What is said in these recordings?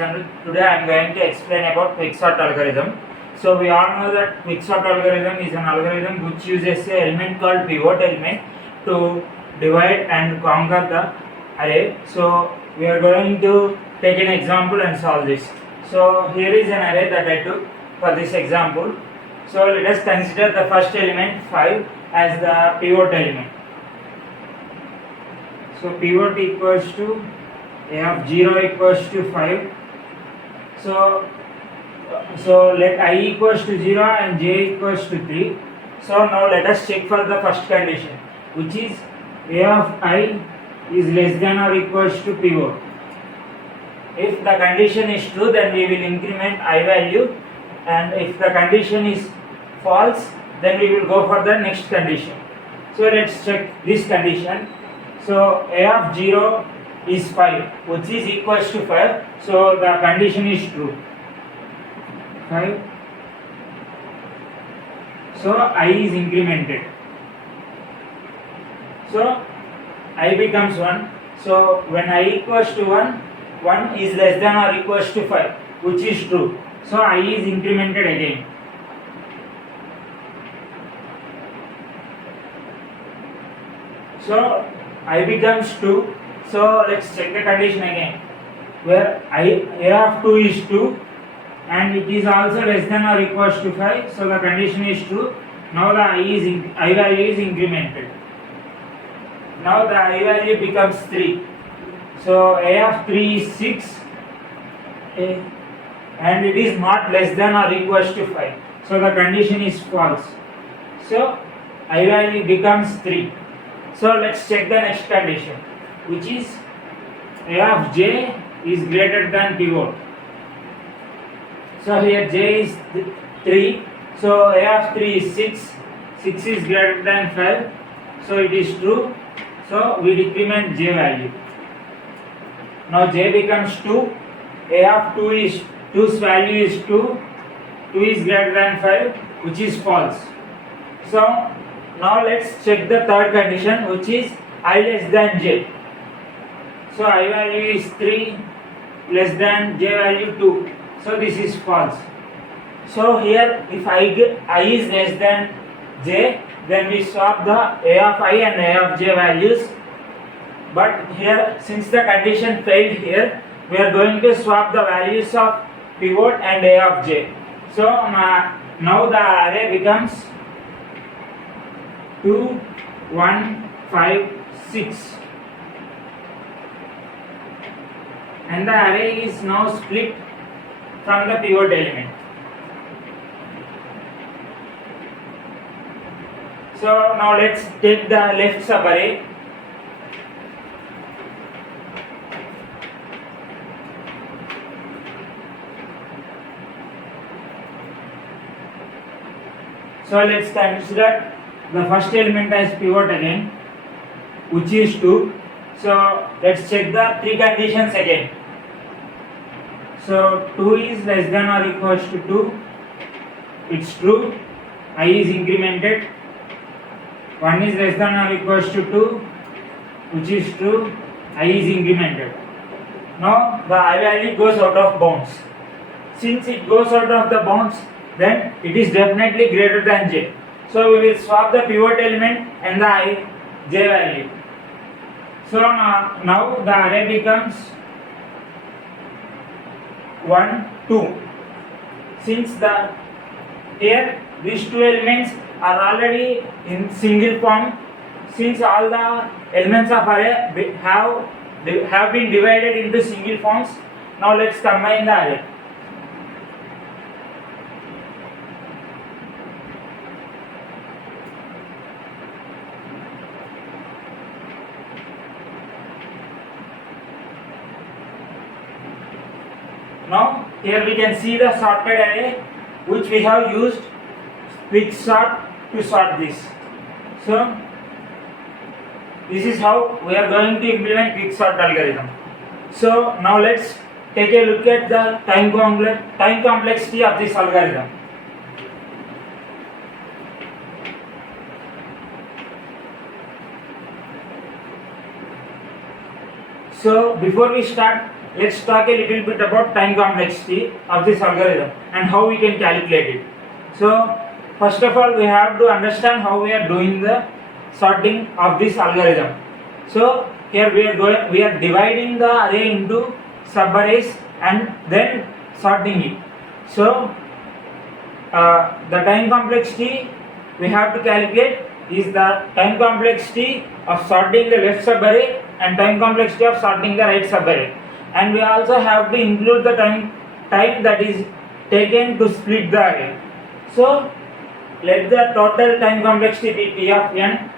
Anirudh. Today I am going to explain about quicksort algorithm. So we all know that quicksort algorithm is an algorithm which uses an element called pivot element to divide and conquer the array. So we are going to take an example and solve this. So here is an array that I took for this example. So let us consider the first element 5 as the pivot element. So pivot equals to a of 0 equals to 5. So let I equals to 0 and j equals to 3. So now let us check for the first condition, which is a of I is less than or equals to pivot. If the condition is true, then we will increment I value, and if the condition is false, then we will go for the next condition. So let's check this condition. So a of 0 is 5, which is equals to 5. So the condition is true. 5. So I is incremented. So I becomes 1. So when I equals to 1, 1 is less than or equals to 5, which is true. So I is incremented again. So I becomes 2. So let's check the condition again, where a of 2 is 2 and it is also less than or equals to 5. So the condition is true. Now the I value is incremented. Now the I value becomes 3. So a of 3 is 6 and it is not less than or equals to 5. So the condition is false. So I value becomes 3. So let's check the next condition, which is a of j is greater than pivot. So here j is 3. So a of 3 is 6. 6 is greater than 5. So it is true. So we decrement j value. Now j becomes 2. A of 2's value is 2. 2 is greater than 5, which is false. So now let's check the third condition, which is I less than j. So I value is 3, less than j value 2. So this is false. So here if I is less than j, then we swap the a of I and a of j values. But here, since the condition failed here, we are going to swap the values of pivot and a of j. So now the array becomes 2, 1, 5, 6. And the array is now split from the pivot element. So now let's take the left subarray. So let's consider the first element as pivot again, which is 2. So let's check the three conditions again. So 2 is less than or equals to 2. It's true. I is incremented. 1 is less than or equals to 2, which is true. I is incremented. Now the I value goes out of bounds. Since it goes out of the bounds, then it is definitely greater than j. So we will swap the pivot element and the j value. So now the array becomes 1, 2. Since here these two elements are already in single form, since all the elements of array have been divided into single forms, now let's combine the array. Now here we can see the sorted array, which we have used quicksort to sort this. So this is how we are going to implement quicksort algorithm. So now let's take a look at the time complexity of this algorithm. So before we start, let's talk a little bit about time complexity of this algorithm and how we can calculate it. So first of all, we have to understand how we are doing the sorting of this algorithm. So here we are dividing the array into subarrays and then sorting it. So the time complexity we have to calculate is the time complexity of sorting the left subarray and time complexity of sorting the right subarray, and we also have to include the time that is taken to split the array. So let the total time complexity be T of n.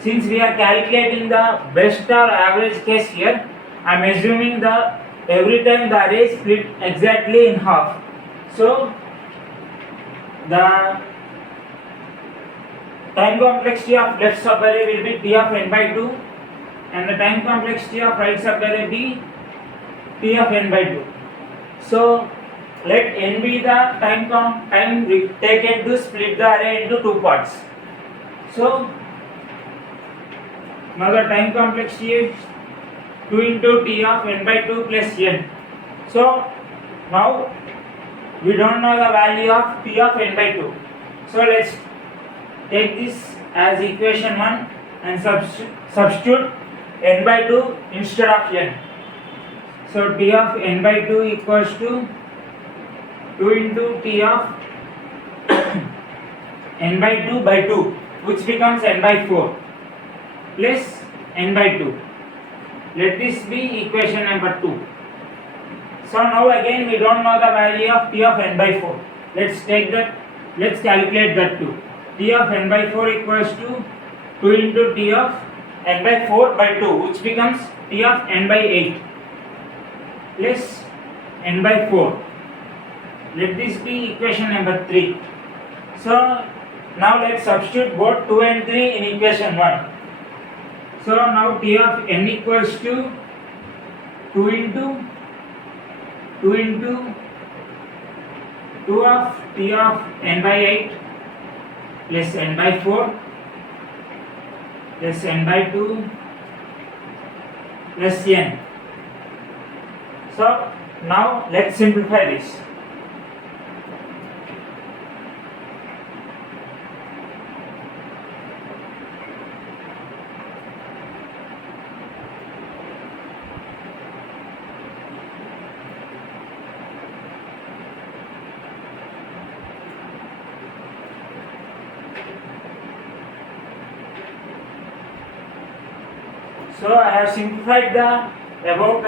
Since we are calculating the best or average case here, I am assuming the every time the array is split exactly in half. So the time complexity of left subarray will be T of n by 2 and the time complexity of right subarray be T of n by 2. So let n be the time taken to split the array into two parts. So now the time complexity is 2 into T of n by 2 plus n. So now we don't know the value of T of n by 2. So let's take this as equation 1 and substitute n by 2 instead of n. So T of n by 2 equals to 2 into T of n by 2 which becomes n by 4 plus n by 2. Let this be equation number 2. So now again we don't know the value of T of n by 4. Let's calculate that too. T of n by 4 equals to 2 into T of n by 4 by 2 which becomes T of n by 8 plus n by 4. Let this be equation number 3. So now let's substitute both 2 and 3 in equation 1. So now T of n equals to 2 into 2 of T of n by 8 plus n by 4 plus n by 2 plus n. So now let's simplify this. So I have simplified the above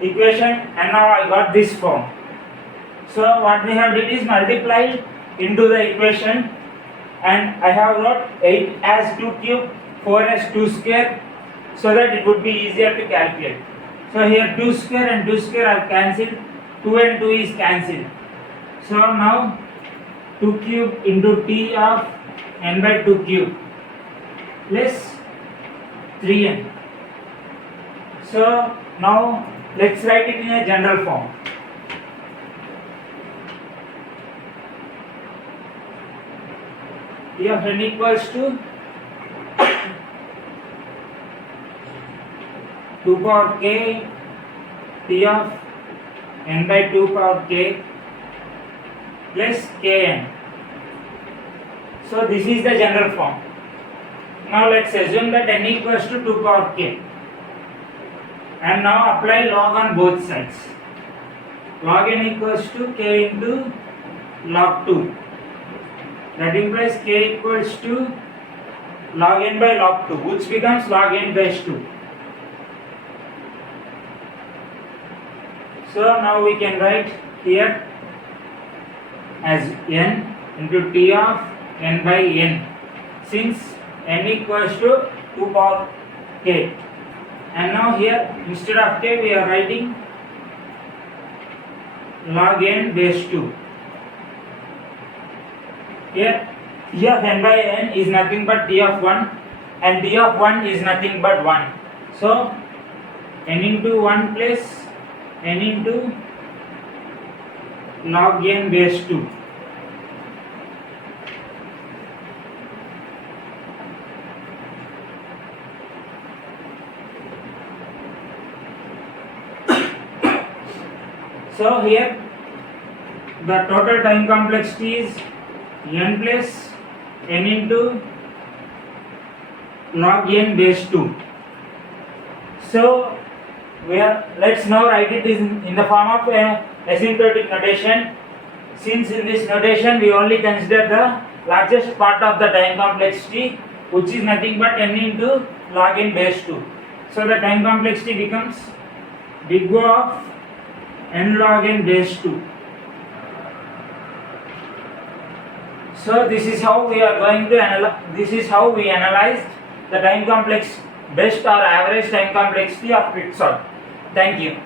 equation and now I got this form. So what we have did is multiply into the equation and I have wrote 8 as 2 cube, 4 as 2 square so that it would be easier to calculate. So here 2 square and 2 square are cancelled, 2 and 2 is cancelled. So now 2 cube into T of n by 2 cube plus 3n. So now let's write it in a general form. T of n equals to 2 power k T of n by 2 power k plus kn. So this is the general form. Now let's assume that n equals to 2 power k. And now apply log on both sides. Log n equals to k into log 2. That implies k equals to log n by log 2 which becomes log n base 2. So now we can write here as n into T of n by n since n equals to 2 power k. And now here instead of k we are writing log n base 2. Here T of n by n is nothing but T of 1 and T of 1 is nothing but 1. So n into 1 plus n into log n base 2. So here the total time complexity is n plus n into log n base 2. So let's now write it in the form of a asymptotic notation. Since in this notation we only consider the largest part of the time complexity, which is nothing but n into log n base 2. So the time complexity becomes big O of n log n base 2. So this is how we are going to analyze. This is how we analyze the time complex best or average time complexity of quicksort. Thank you.